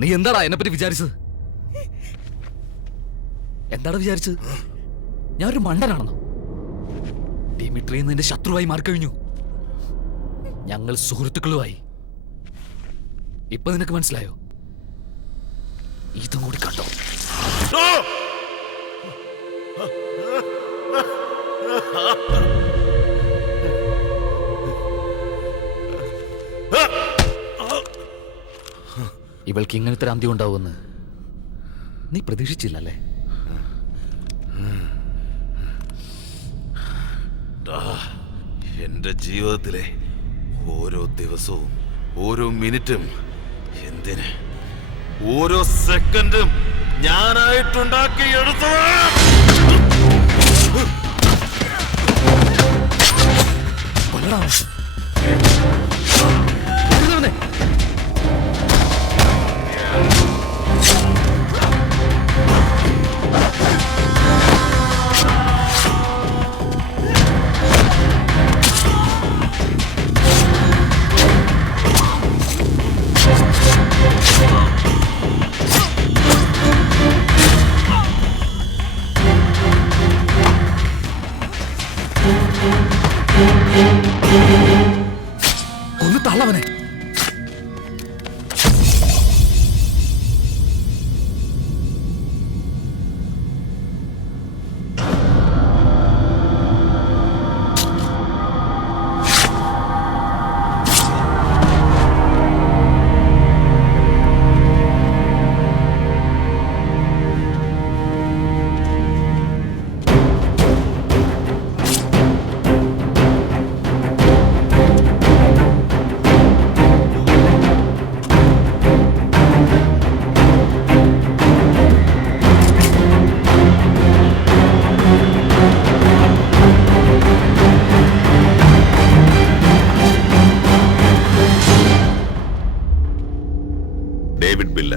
നീ എന്താടാ എന്നെ പറ്റി വിചാരിച്ചത്? എന്താണ് വിചാരിച്ചത്? ഞാനൊരു മണ്ടനാണെന്നോ? ഡിമിട്രി നിന്റെ ശത്രുവായി മാറിക്കഴിഞ്ഞു. ഞങ്ങൾ സുഹൃത്തുക്കളുമായി. ഇപ്പൊ നിനക്ക് മനസ്സിലായോ? ഇതും കൂടി കണ്ടോ? ഇവൾക്ക് ഇങ്ങനത്തെ ഒരു അന്ത്യം ഉണ്ടാവുമെന്ന് നീ പ്രതീക്ഷിച്ചില്ലല്ലേ? എന്റെ ജീവിതത്തിലെ ഓരോ ദിവസവും, ഓരോ മിനിറ്റും, എന്തിന് ഓരോ സെക്കൻഡും ഞാനായിട്ടുണ്ടാക്കി എടുത്തത്. ഒന്ന് തള്ളവനെ. ഡേവിഡ് ബില്ല.